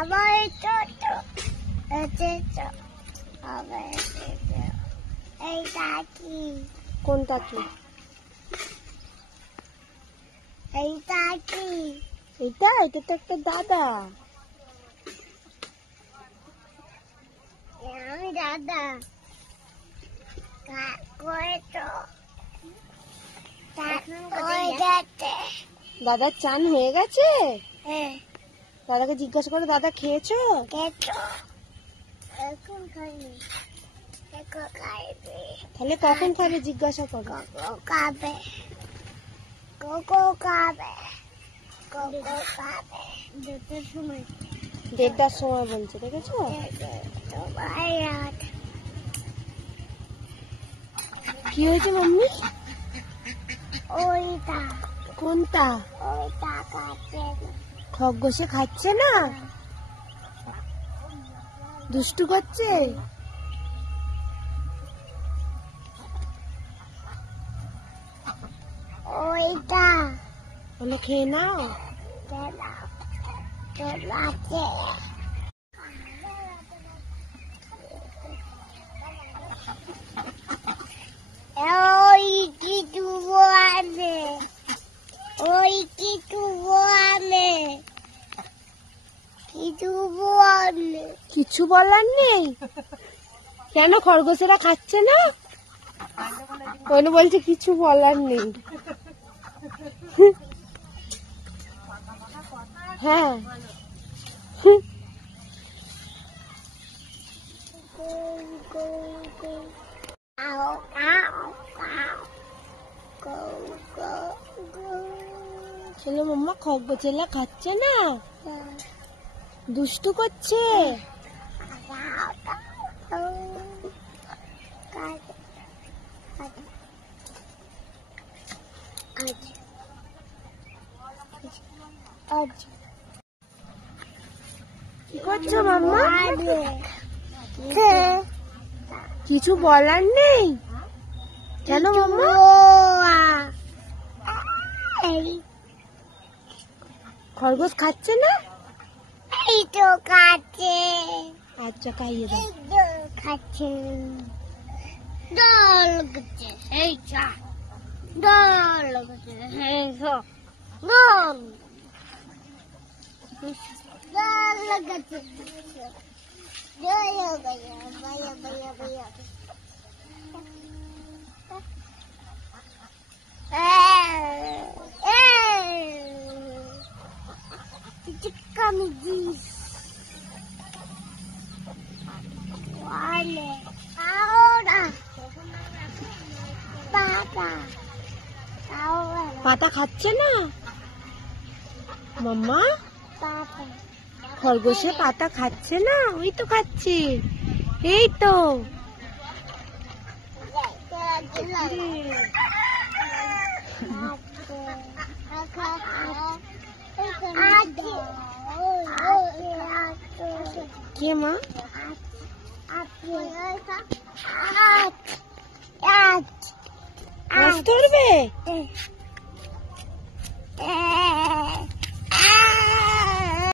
আবার এইটা কি? কোনটা কি? এইটা কি? এটা তো একটা দাদা। আমি দাদা দাদার চান হয়ে গেছে? হ্যাঁ। দাদাকে জিজ্ঞাসা করে, দাদা খেয়েছো? এখন খাইনি, এখন খাইবে। তাহলে কখন খাবে জিজ্ঞাসা করো। খাবে, কোকো খাবে, কোকো খাবে 2টার সময়। 1:30টার সময় বলছে, দেখেছো? কি হয়েছে মাম্মি? ওইটা। কোনটা? ওইটা খাচ্ছে না। খরগোশে খাচ্ছে না? দুষ্টু করছে? ওইটা বলে খেয়ে নাও। চলাচ্ছে। ওই কিছু বলে, ওই কিছু বলে, কিছু বলে। কিছু বলার নেই? কেন খরগোশেরা খাচ্ছে না? ওখানে বলছে কিছু বলার নেই। হ্যাঁ। ছেলে মাম্মা খরগোশেরা খাচ্ছে না, দুষ্টু করছে। কি করছো মাম্মা? কিছু বলার নেই? কেন মাম্মা? খরগোশ খাচ্ছে না? এই তো খাচ্ছে। আচ্ছা, খাইয়ে দাও। এই তো খাচ্ছে। দল করছে, এই চা দল করছে, এই সব দল দল করছে। দল ভাইয়া ভাইয়া ভাইয়া Come this. Vale. Ahora. Papa. Ahora. পাতা খাচ্ছে না মাম্মা? Papa. খরগোশে পাতা খাচ্ছে না? ওই তো খাচ্ছে, এই তো। কে মা? মাছ ধরবে?